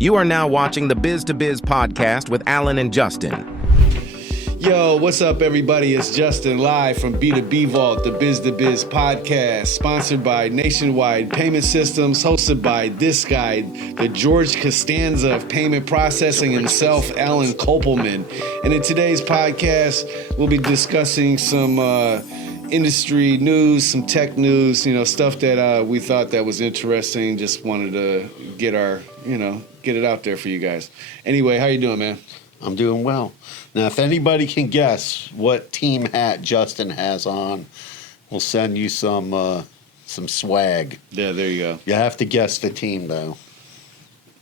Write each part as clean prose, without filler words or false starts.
You are now watching the Biz to Biz podcast with Alan and Justin. Yo, what's up, everybody? It's Justin live from B2B Vault, the Biz to Biz podcast, sponsored by Nationwide Payment Systems, hosted by this guy, the George Costanza of payment processing himself, Alan Kopelman. And in today's podcast, we'll be discussing some industry news, some tech news, stuff that we thought that was interesting. Just wanted to get it out there for you guys. Anyway, how you doing, man? I'm doing well. Now, if anybody can guess what team hat Justin has on, we'll send you some swag. Yeah, there you go. You have to guess the team, though.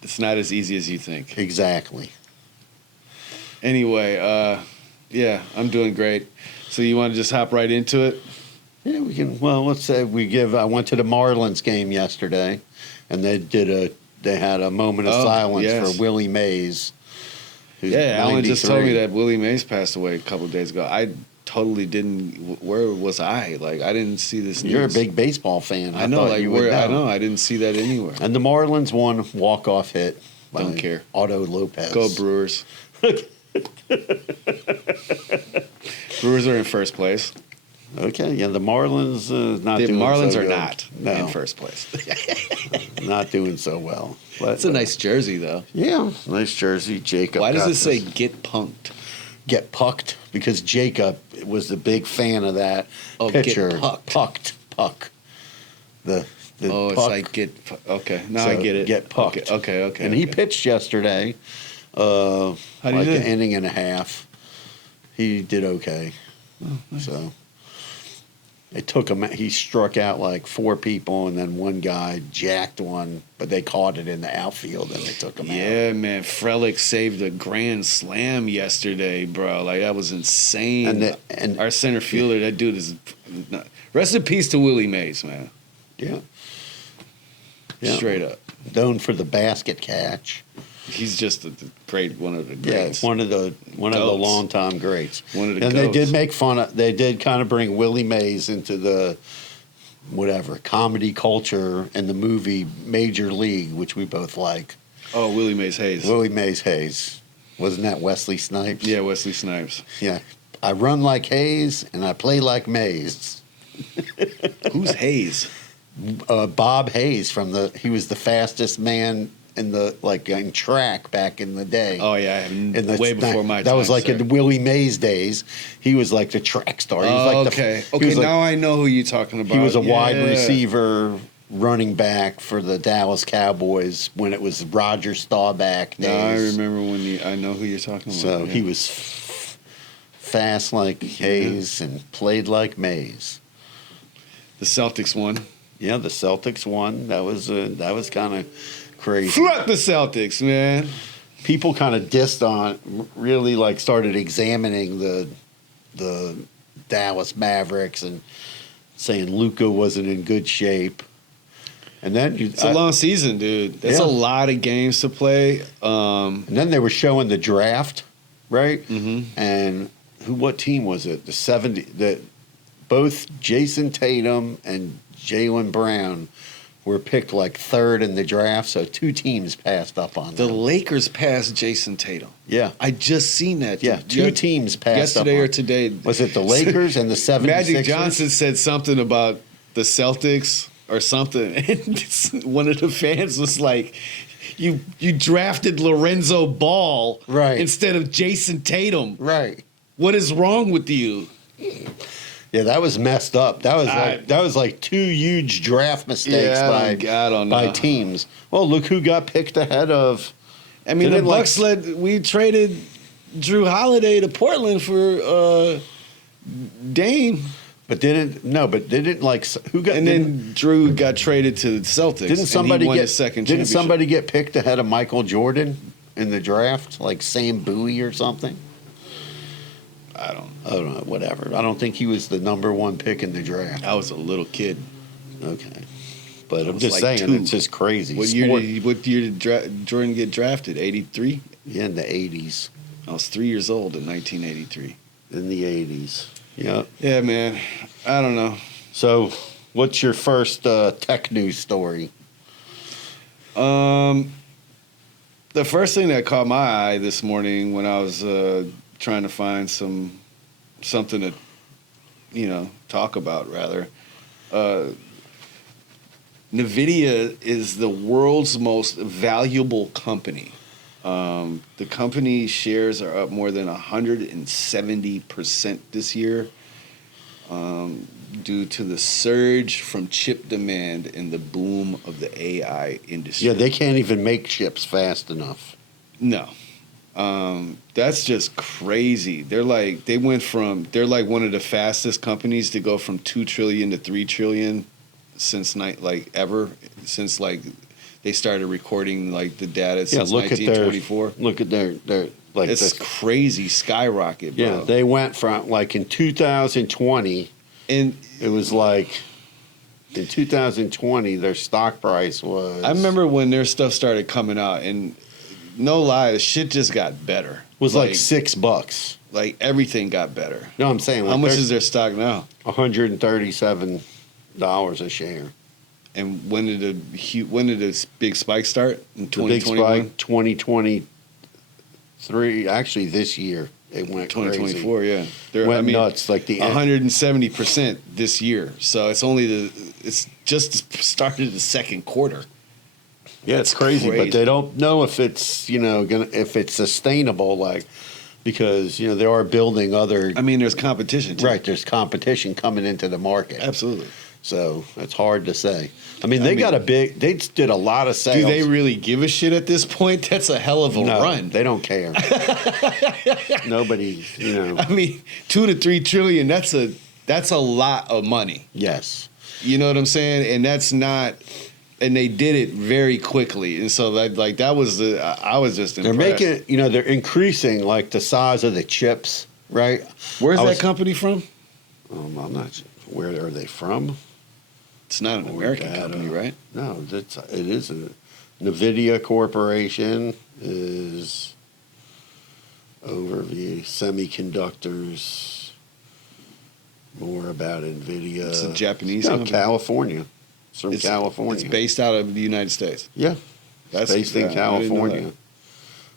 It's not as easy as you think. Exactly. Anyway, yeah, I'm doing great. So you want to just hop right into it? Yeah, we can. Well, let's say I went to the Marlins game yesterday, and they had a moment of silence for Willie Mays. Yeah, Alan just told me that Willie Mays passed away a couple of days ago. I totally didn't. Where was I? Like, I didn't see this news. You're a big baseball fan. I know. Like, where? I know. I didn't see that anywhere. And the Marlins won walk-off hit. Don't care. Otto Lopez. Go Brewers. Brewers are in first place. Okay, yeah, the Marlins not doing Marlins so are good. not No. in first place. Not doing so well. But, It's a nice jersey, though. Yeah, nice jersey, Jacob. Why does got it say this. "get punked"? Get pucked? Because Jacob was the big fan of that pitcher. Get pucked. Puck. The Oh, puck. it's like okay. Now So I get it. Get pucked. Okay. And he pitched yesterday. How did he like do? an inning and a half. He did okay. Oh, nice. So it took him. He struck out like four people, and then one guy jacked one, but they caught it in the outfield, and they took him out. Yeah, man. Frelick saved a grand slam yesterday, bro. Like, that was insane. And our center fielder, that dude is. Rest in peace to Willie Mays, man. yeah, Straight up. known for the basket catch. He's just one of the Yeah, greats. one of the Goats. longtime greats. One of the and goats. they did make fun of. They did kind of bring Willie Mays into the comedy culture and the movie Major League, which we both like. Oh, Willie Mays Hayes. Willie Mays Hayes, wasn't that Wesley Snipes? Yeah, Wesley Snipes. Yeah. I run like Hayes and I play like Mays. Who's Hayes? Bob Hayes he was the fastest man in track back in the day. Oh, yeah. Way before my time. That was like sir. in Willie Mays days. He was like the track star. He was Oh, like okay. he was like- Now I know who you're talking about. He was a wide Yeah. receiver running back for the Dallas Cowboys when it was Roger Staubach days. No, I remember I know who you're talking about. So yeah. he was fast like Hayes and played like Mays. The Celtics won. Yeah, the Celtics won. That was kind of crazy. Fuck the Celtics, man. People kind of dissed on, really like started examining the Dallas Mavericks and saying Luka wasn't in good shape. And then It's a long season, dude. That's Yeah. a lot of games to play. And then they were showing the draft, right? Mhm. And what team was it? Both Jason Tatum and Jaylen Brown were picked like third in the draft, so two teams passed up on The them. Lakers passed Jason Tatum. Yeah. I just seen that. Yeah, two teams passed up yesterday on. or today. Was it the Lakers and the 76ers? Magic Johnson said something about the Celtics or something, and one of the fans was like, "You drafted Lorenzo Ball Right. instead of Jason Tatum. Right. What is wrong with you?" Yeah, that was messed up. That was like two huge draft mistakes I don't by know. teams. Well, look who got picked ahead of. I mean, the Didn't like- Bucks we traded Drew Holiday to Portland for Dame, But didn't like who got? and then Drew got traded to the Celtics. Didn't somebody and he won get his second Didn't championship. somebody get picked ahead of Michael Jordan in the draft, like Sam Bowie or something? I don't. I don't know. Whatever. I don't think he was the number one pick in the draft. I was a little kid. Okay, but I'm was just like saying 2. it's just crazy. What year did Jordan get drafted? 83. Yeah, in the '80s. I was 3 years old in 1983. In the '80s. Yeah. Yeah, man. I don't know. So, what's your first tech news story? The The first thing that caught my eye this morning when I was trying to find something to, talk about rather, NVIDIA is the world's most valuable company. The company shares are up more than 170% this year due to the surge from chip demand and the boom of the AI industry. Yeah, they can't even make chips fast enough. No. That's just crazy. They're like one of the fastest companies to go from 2 trillion to 3 trillion since they started recording like the data since 1924. Look at their like it's crazy skyrocket, bro. Yeah, they went from like in 2020, and it was like in 2020 their stock price was. I remember when their stuff started coming out, and no lie, the shit just got better. Was like $6. Like everything got better. No, I'm saying like how much is their stock now? $137 a share. And when did the big spike start? In 2021? The big spike, 2023. Actually, this year it went 2024. crazy. Yeah, went nuts. Like the 170% this year. So it's just started the second quarter. Yeah, it's crazy, but they don't know if it's if it's sustainable. Like because they are building other. I mean, there's competition too. Right, there's competition coming into the market. Absolutely. So it's hard to say. I mean, they did a lot of sales. Do they really give a shit at this point? That's a hell of a run. They don't care. Nobody, I mean, 2 to 3 trillion. That's a lot of money. Yes. You know what I'm saying? And that's not. And they did it very quickly, and so that was I was just impressed. They're making, they're increasing like the size of the chips, right? Where's that company from? I'm not sure. Where are they from? It's not an American company, right? No, it is. NVIDIA Corporation is overview semiconductors. More about NVIDIA. It's a Japanese company. California. It's from California. It's based out of the United States. Yeah, that's based in California.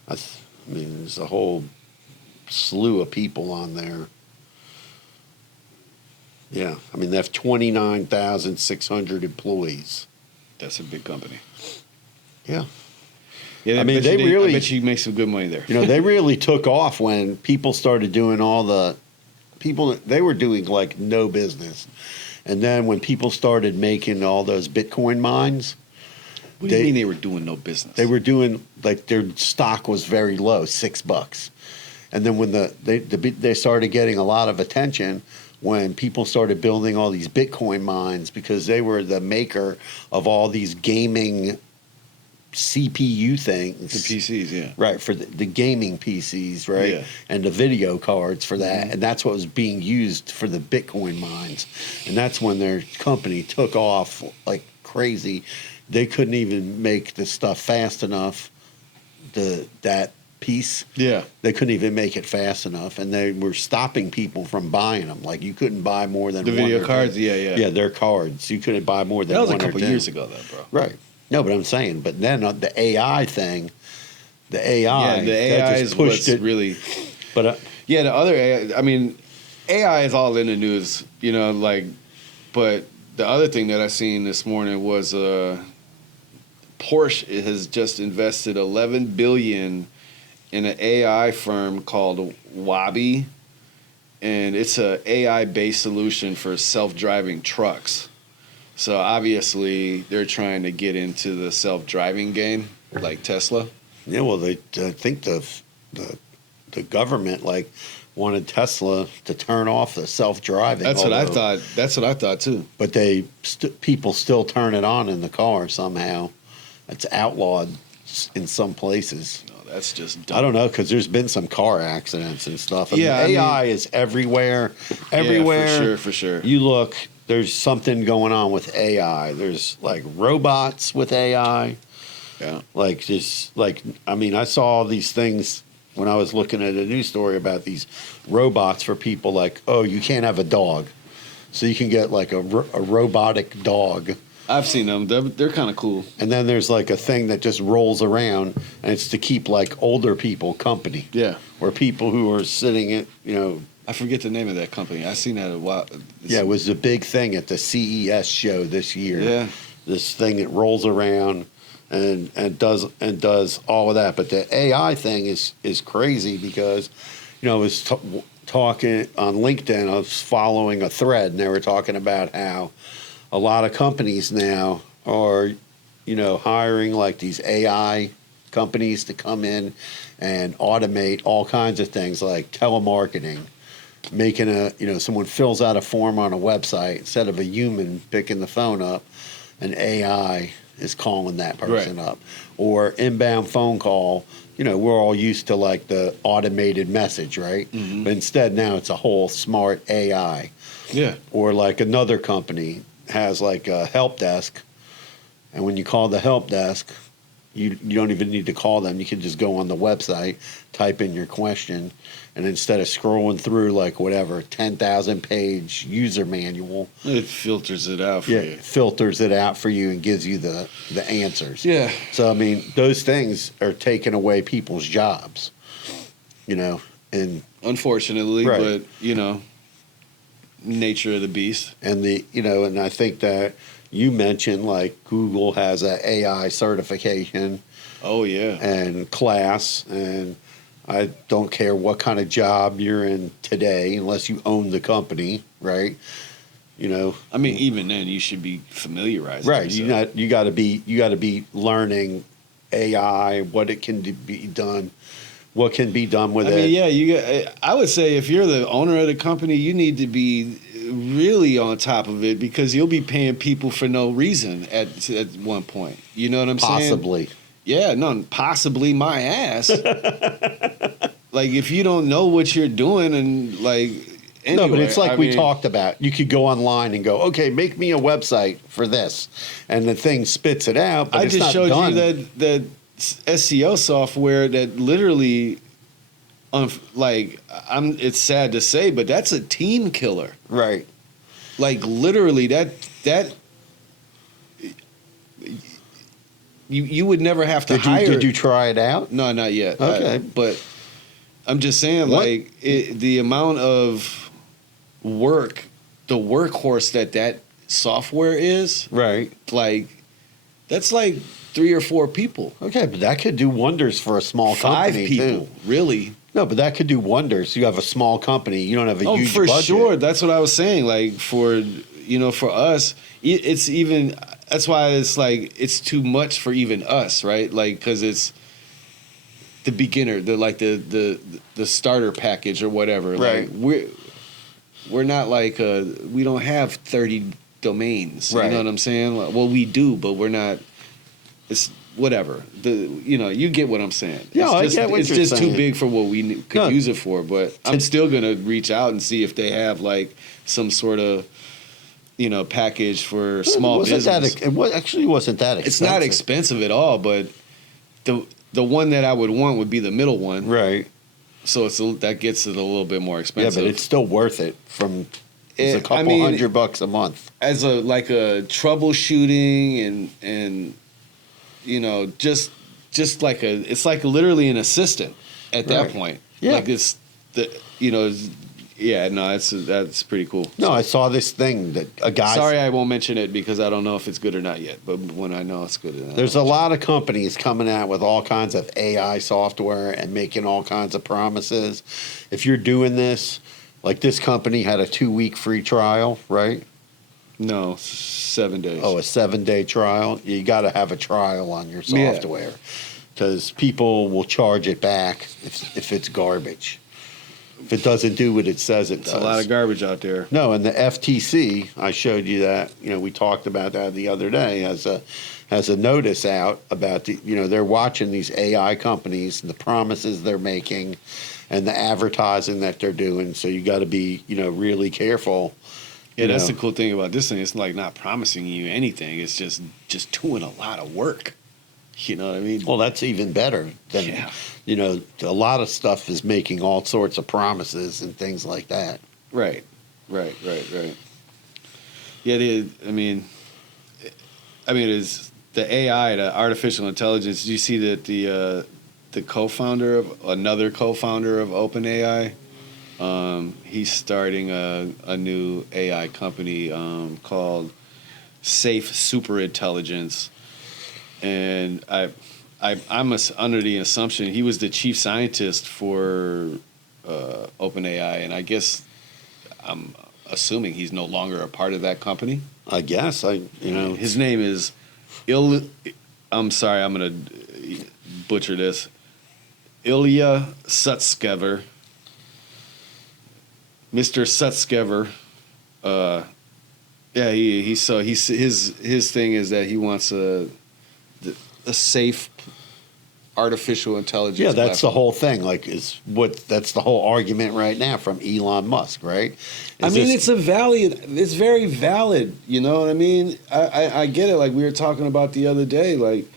I mean, there's a whole slew of people on there. Yeah, I mean, they have 29,600 employees. That's a big company. Yeah. Yeah, I bet you make some good money there. They really took off when people started doing they were doing like no business. And then when people started making all those Bitcoin mines. What do you mean they were doing no business? They were doing, like, their stock was very low, $6. And then when they started getting a lot of attention when people started building all these Bitcoin mines because they were the maker of all these gaming CPU things. The PCs, yeah. Right, for the gaming PCs, right? Yeah. And the video cards for that. Mm-hmm. And that's what was being used for the Bitcoin mines. And that's when their company took off like crazy. They couldn't even make the stuff fast enough, that piece. Yeah. They couldn't even make it fast enough. And they were stopping people from buying them. Like, you couldn't buy more than the one. The video cards, two. yeah. Yeah, their cards. You couldn't buy more than one. That was a couple years ago, though, bro. Right. No, but I'm saying, but then the AI thing, the AI is what's really. But the other AI, I mean, AI is all in the news, but the other thing that I seen this morning was Porsche has just invested $11 billion in an AI firm called Waabi, and it's a AI-based solution for self-driving trucks. So obviously they're trying to get into the self-driving game, like Tesla. Yeah, well, I think the government wanted Tesla to turn off the self-driving. That's what I thought. That's what I thought too. But people still turn it on in the car somehow. It's outlawed in some places. No, that's just dumb. I don't know, because there's been some car accidents and stuff. AI is everywhere. Everywhere. Yeah, for sure. You look. There's something going on with AI. There's like robots with AI. Yeah. I saw all these things when I was looking at a news story about these robots for people you can't have a dog. So you can get like a robotic dog. I've seen them. They're kind of cool. And then there's like a thing that just rolls around, and it's to keep like older people company. Yeah. Or people who are sitting at, I forget the name of that company. I seen that a while. yeah, it was a big thing at the CES show this year. Yeah. This thing that rolls around and does all of that. But the AI thing is crazy because, I was talking on LinkedIn. I was following a thread, and they were talking about how a lot of companies now are, hiring like these AI companies to come in and automate all kinds of things like telemarketing, making someone fills out a form on a website instead of a human picking the phone up, an AI is calling that person up, or inbound phone call. We're all used to like the automated message, right? Mm-hmm. But instead now it's a whole smart AI. Yeah. Or like another company has like a help desk, and when you call the help desk, you don't even need to call them. You can just go on the website, type in your question, and instead of scrolling through like whatever 10,000 page user manual, It filters it out for yeah, you. it filters it out for you and gives you the answers. Yeah. So I mean, those things are taking away people's jobs, and Unfortunately, Right. but nature of the beast. and and I think that you mentioned like Google has a AI certification Oh yeah. and class, and I don't care what kind of job you're in today unless you own the company, right? I mean, even then, you should be familiarized. Right. You got to be learning AI, what it can be done, what can be done with I it. mean, yeah, I would say if you're the owner of the company, you need to be really on top of it because you'll be paying people for no reason at one point. You know what I'm saying? Possibly. Yeah, no, possibly my ass. Like if you don't know what you're doing and like. Anyway, No, but it's like I we mean, talked about. You could go online and go, okay, make me a website for this, and the thing spits it out. But I it's just not showed done. you that SEO software that literally, it's sad to say, but that's a team killer. Right. Like literally, that you would never have to hire. Did you try it out? No, not yet. Okay. But I'm just saying, What- like the amount of work, the workhorse that software is, Right. like that's like 3 or 4 people. Okay, but that could do wonders for a small 5 company people, too. really. No, but that could do wonders. You have a small company. You don't have a Oh, huge for budget. sure. That's what I was saying. Like for for us, it's even. That's why it's like it's too much for even us, right? Like because it's the beginner, the starter package or whatever. Right. Like we're not like we don't have 30 domains. Right. You know what I'm saying? Like, well, we do, but we're not. It's whatever. You get what I'm saying. Yeah, I it's just, get what it's you're just saying. too big for what we could No. use it for. But I'm still gonna reach out and see if they have like some sort of package for small business. Actually wasn't that expensive. It's not expensive at all, but the one that I would want would be the middle one. Right. So that gets it a little bit more Yeah, expensive. but it's still worth it. It's a couple $100 a month. as a troubleshooting and just like it's like literally an assistant at that Right. point. Yeah. Like it's that's pretty cool. No, I saw this thing that a guy. Sorry, I won't mention it because I don't know if it's good or not yet. But when I know it's good, then There's a lot of companies coming out with all kinds of AI software and making all kinds of promises. If you're doing this, like this company had a 2-week free trial, right? no 7 days. Oh, a 7-day trial. You got to have a trial on your Yeah. software because people will charge it back if it's garbage. If it doesn't do what it says it it's does. a lot of garbage out there. No, and the FTC, I showed you that. We talked about that the other day. Has a notice out about they're watching these AI companies and the promises they're making, and the advertising that they're doing. So you got to be really careful. Yeah, that's the cool thing about this thing. It's like not promising you anything. It's just doing a lot of work. You know what I mean? Well, that's even better than a lot of stuff is making all sorts of promises and things like that. Right. Yeah, I mean, is the AI, the artificial intelligence? Do you see that the co-founder of OpenAI, he's starting a new AI company called Safe Superintelligence, and I'm under the assumption he was the chief scientist for OpenAI, and I guess I'm assuming he's no longer a part of that company. I guess His name is I'm sorry, I'm gonna butcher this. Ilya Sutskever. Mr. Sutskever. His thing is that he wants a safe artificial intelligence. Yeah, that's platform. the whole thing. Like, that's the whole argument right now from Elon Musk, right? It's very valid. You know what I mean? I get it. Like we were talking about the other day, like,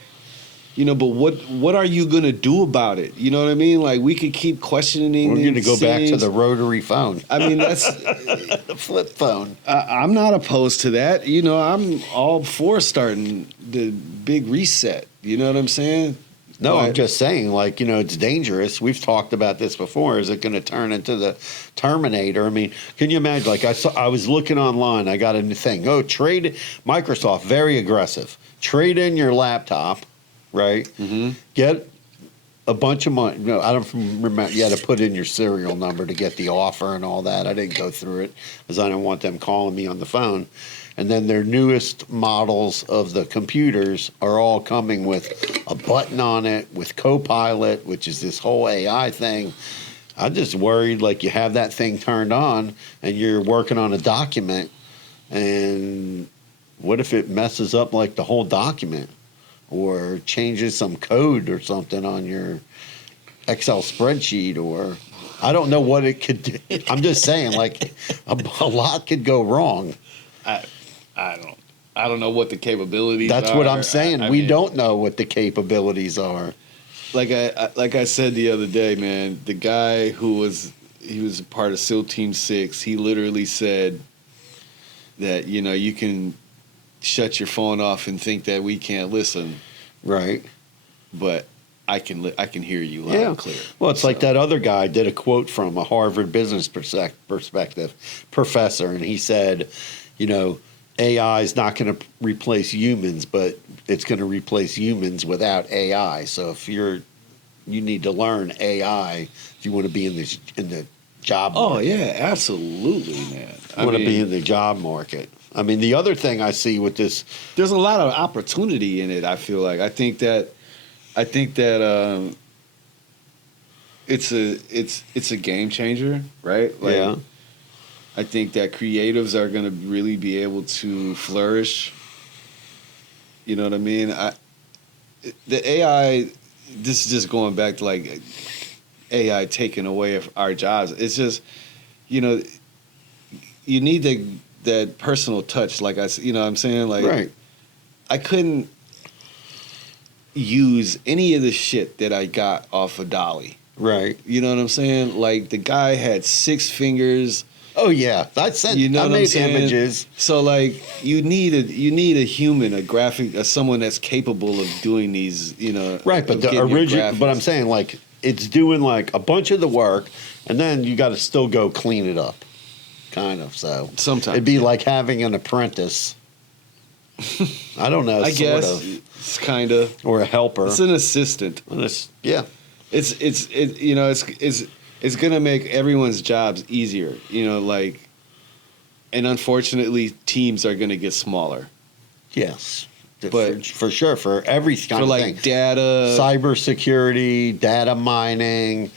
but what are you gonna do about it? You know what I mean? Like we could keep questioning. We're going to go back to things. the rotary phone. I mean, that's the flip phone. I'm not opposed to that. I'm all for starting the big reset. You know what I'm saying? No, I'm just saying, like, it's dangerous. We've talked about this before. Is it going to turn into the Terminator? I mean, can you imagine? Like, I was looking online. I got a new thing. Microsoft, very aggressive. Trade in your laptop, right? Mm-hmm. Get a bunch of money. No, I don't remember. You had to put in your serial number to get the offer and all that. I didn't go through it because I don't want them calling me on the phone. And then their newest models of the computers are all coming with a button on it, with Copilot, which is this whole AI thing. I'm just worried, like, you have that thing turned on and you're working on a document, and what if it messes up, like, the whole document or changes some code or something on your Excel spreadsheet, or I don't know what it could do. I'm just saying, like, a lot could go wrong. I don't know what the capabilities Are. That's what I'm saying. We don't know what the capabilities are. Like I said the other day, man, the guy he was a part of SEAL Team 6, he literally said that, you can shut your phone off and think that we can't listen. Right. But I can hear you loud and clear. Well, it's like that other guy did a quote from a Harvard business perspective professor, and he said, AI is not going to replace humans, but it's going to replace humans without AI. So if you need to learn AI if you want to be in the job market. Oh yeah, absolutely, man. I want to be in the job market. I mean, the other thing I see with this, there's a lot of opportunity in it. I feel like I think that it's a game changer, right? Like, yeah. I think that creatives are going to really be able to flourish. You know what I mean? The AI, this is just going back to like AI taking away our jobs. It's just, you need that personal touch. Like you know what I'm saying? Like, right. I couldn't use any of the shit that I got off of Dolly. Right. You know what I'm saying? Like the guy had 6 fingers. Oh yeah, I made images. So like you need a human, a graphic, someone that's capable of doing these, Right, but the original. But I'm saying, like, it's doing like a bunch of the work, and then you got to still go clean it up, kind of. So sometimes it'd be like having an apprentice. I don't know. I guess it's kind of, or a helper. It's an assistant. Yeah. It's gonna make everyone's jobs easier, and unfortunately, teams are gonna get smaller. Yes, but for sure, for every kind of thing, data, cybersecurity, data mining,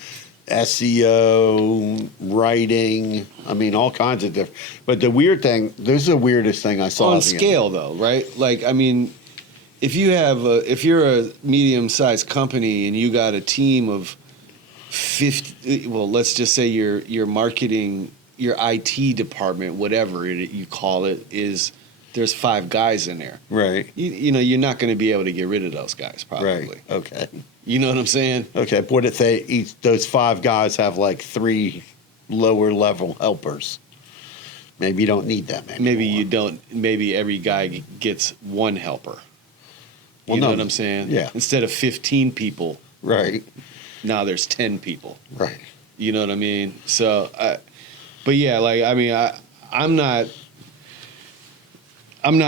SEO, writing. I mean, all kinds of different. But the weird thing, this is the weirdest thing I saw on scale, though, right? Like, I mean, if you're a medium-sized company and you got a team of 50, well, let's just say your marketing, your IT department, whatever you call it, there's 5 guys in there. Right. You're not going to be able to get rid of those guys, probably. Right. Okay. You know what I'm saying? Okay. What if those 5 guys have like 3 lower level helpers? Maybe you don't need that many. Maybe more. you don't. Maybe every guy gets one helper. You Well, know no, what I'm saying? yeah. Instead of 15 people, Right. now there's 10 people. Right. You know what I mean? So, but yeah, like I mean, I'm not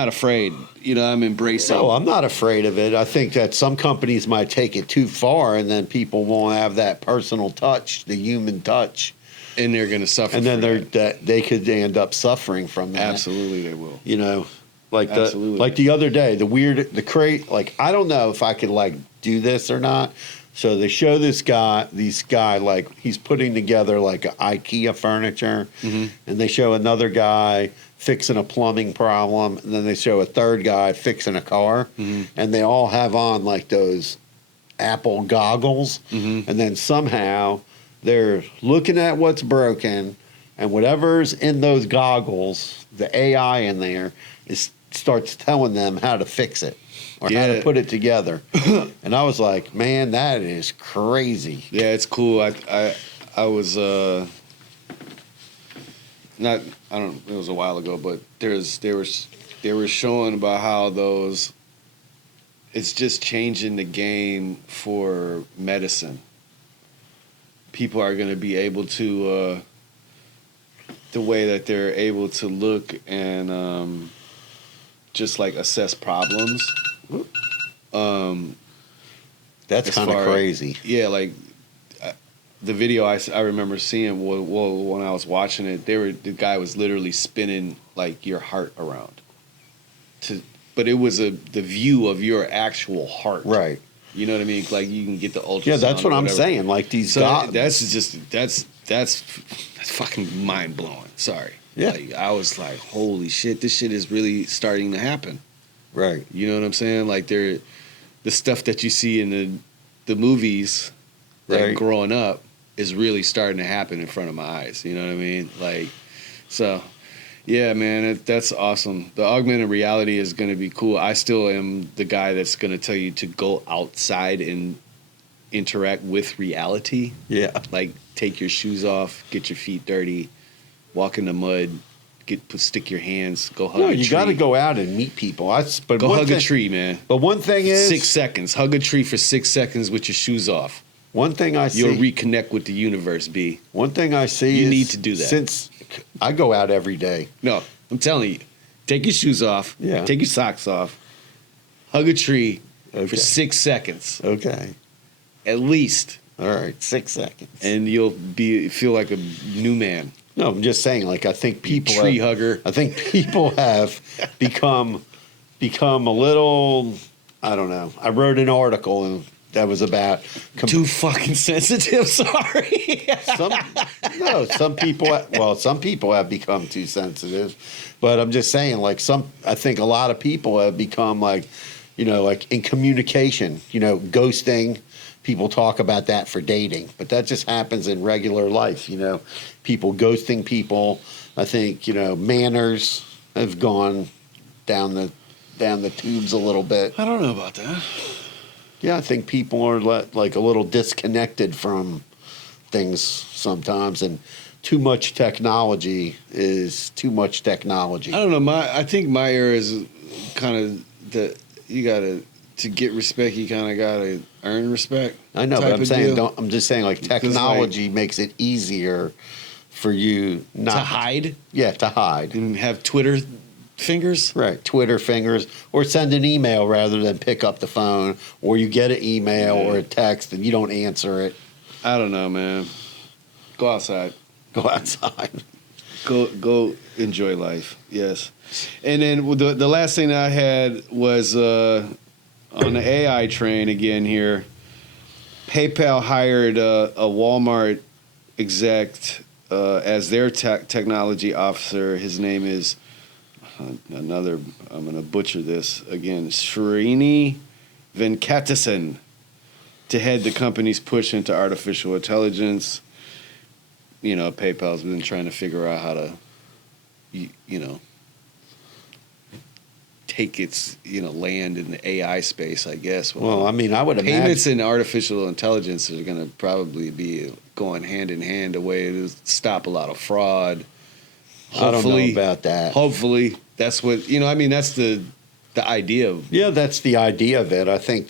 afraid. You know, I'm embracing. No, I'm not afraid of it. I think that some companies might take it too far, and then people won't have that personal touch, the human touch, and they're going to suffer. and then for that. they could end up suffering from that. Absolutely, they will. You know, like Absolutely. the other day, like I don't know if I could like do this or not. So they show this guy like he's putting together like a IKEA furniture, Mm-hmm. and they show another guy fixing a plumbing problem, and then they show a third guy fixing a car, Mm-hmm. and they all have on like those Apple goggles, Mm-hmm. and then somehow they're looking at what's broken, and whatever's in those goggles, the AI in there starts telling them how to fix it or how Yeah. to put it together. And I was like, man, that is crazy. Yeah, it's cool. I was not. I don't. It was a while ago, but they were showing about how those. It's just changing the game for medicine. People are going to be able to. The way that they're able to look and just like assess problems. That's As kind of far- crazy. Yeah, like the video I remember seeing when I was watching it, the guy was literally spinning like your heart around, but it was the view of your actual heart. Right. You know what I mean? Like you can get the ultrasound. Yeah, that's what or I'm whatever. saying. Like these So guys. that's fucking mind blowing. Sorry. Yeah. Like, I was like, holy shit, this shit is really starting to happen. Right. You know what I'm saying? Like the stuff that you see in the movies, like Right. growing up, is really starting to happen in front of my eyes. You know what I mean? Like, so, yeah, man, that's awesome. The augmented reality is going to be cool. I still am the guy that's going to tell you to go outside and interact with reality. Yeah. Like, take your shoes off, get your feet dirty, walk in the mud, stick your hands, go hug No, a you tree. got to go out and meet people. But Go one hug thing, a tree, man. But one thing is, 6 seconds. Hug a tree for 6 seconds with your shoes off. one thing I see. You'll reconnect with the universe, B. One thing I see You is need to do that. Since I go out every day. No, I'm telling you. Take your shoes off. Yeah. Take your socks off. Hug a tree Okay. for 6 seconds, Okay. at least. All right. 6 seconds. And you'll feel like a new man. No, I'm just saying. Like I think people. Tree hugger. I think people have become a little. I don't know. I wrote an article and that was about Too fucking sensitive, sorry. some people have become too sensitive, but I'm just saying, like I think a lot of people have become like in communication, ghosting. People talk about that for dating, but that just happens in regular life. People ghosting people. I think manners have gone down the tubes a little bit. I don't know about that. Yeah, I think people are like a little disconnected from things sometimes, and too much technology is too much technology. I don't know. I think my era is kind of that you gotta to get respect. You kind of gotta earn respect. I know, but type I'm of saying deal. I'm just saying like technology makes it easier for you not to hide Yeah, to hide. and have Twitter fingers. Right, Twitter fingers, or send an email rather than pick up the phone, or you get an email or a text and you don't answer it. I don't know, man. Go outside. Go outside. Go enjoy life. Yes. And then the last thing I had was on the AI train again here. PayPal hired a Walmart exec as their technology officer. His name is I'm going to butcher this again, Srini Venkatasan, to head the company's push into artificial intelligence. PayPal's been trying to figure out how to, take its, land in the AI space, I guess. Well, I mean, I would payments imagine. and artificial intelligence are going to probably be going hand in hand, a way to stop a lot of fraud I don't know about that. Hopefully, that's what I mean. That's the idea of. Yeah, that's the idea of it. I think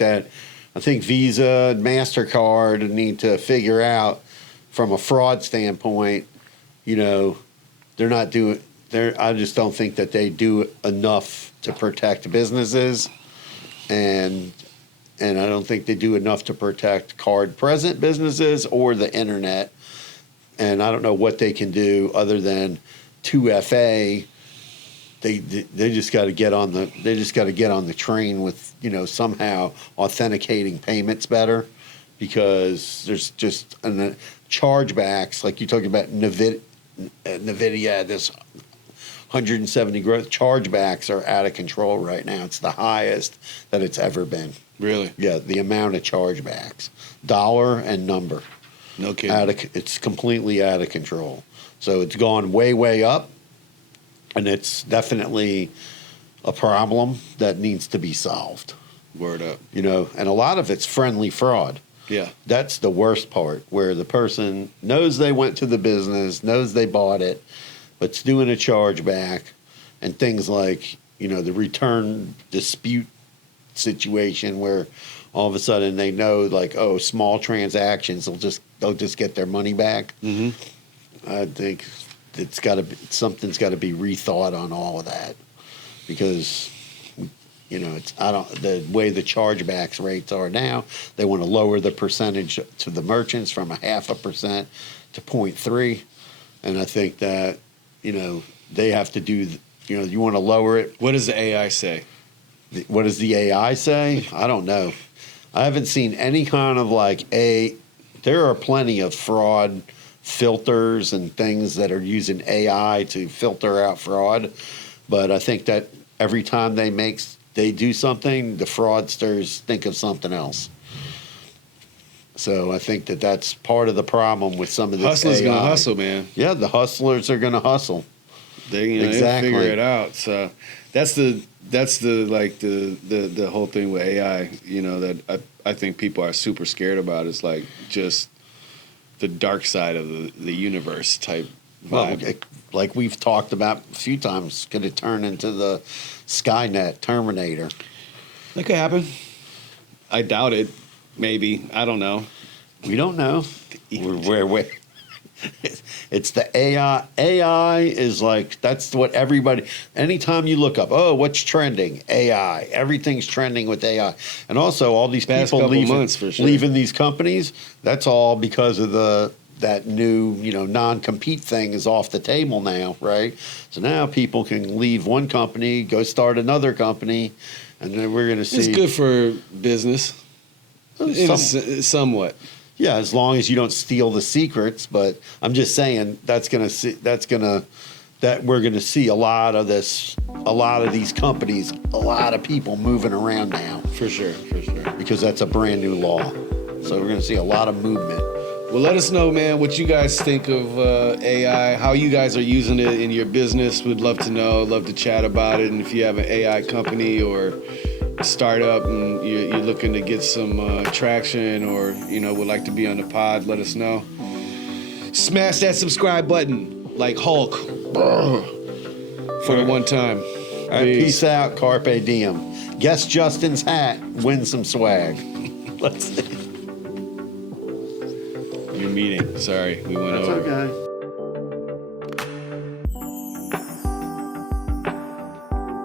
Visa and MasterCard need to figure out from a fraud standpoint, they're not doing. I just don't think that they do enough to protect businesses, and I don't think they do enough to protect card-present businesses or the internet. And I don't know what they can do other than 2FA. They just got to get on the train with somehow authenticating payments better, because there's just chargebacks, like you talked about Nvidia, this 170 growth, chargebacks are out of control right now. It's the highest that it's ever been. Really? Yeah, the amount of chargebacks, dollar and number. No kidding. It's completely out of control. So it's gone way, way up, and it's definitely a problem that needs to be solved. Word up. And a lot of it's friendly fraud. Yeah. That's the worst part, where the person knows they went to the business, knows they bought it, but it's doing a chargeback, and things like, the return dispute situation where all of a sudden they know, like, oh, small transactions, they'll just get their money back. Mm-hmm. I think something's got to be rethought on all of that, because the way the chargebacks rates are now, they want to lower the percentage to the merchants from 0.5% to 0.3%, and I think that they have to do. You want to lower it. What does the AI say? What does the AI say? I don't know. I haven't seen any kind of there are plenty of fraud filters and things that are using AI to filter out fraud, but I think that every time they do something, the fraudsters think of something else. So I think that that's part of the problem with some of this Hustlers AI. gonna hustle, man. Yeah, the hustlers are gonna hustle. They'll figure it out. So that's the whole thing with AI. That I think people are super scared about, is like just the dark side of the universe type vibe. Well, like we've talked about a few times, could it turn into the Skynet Terminator? That could happen. I doubt it. Maybe. I don't know. We don't know. It's the AI. AI is like, that's what everybody, anytime you look up, oh, what's trending? AI. Everything's trending with AI. And also all these Past people leaving these companies, that's all because of that new, non-compete thing is off the table now, right? So now people can leave one company, go start another company, and then we're going to see. It's good for business. Somewhat. Yeah, as long as you don't steal the secrets. But I'm just saying that we're gonna see a lot of these companies, a lot of people moving around now. For sure. Because that's a brand new law. So we're gonna see a lot of movement. Well, let us know, man, what you guys think of AI, how you guys are using it in your business. We'd love to know, love to chat about it. And if you have an AI company or startup and you're looking to get some traction, or would like to be on the pod, let us know. Smash that subscribe button like Hulk for the one time. All right, peace out. Carpe diem. Guess Justin's hat, win some swag. Let's see. Your meeting. Sorry, we went over. That's okay.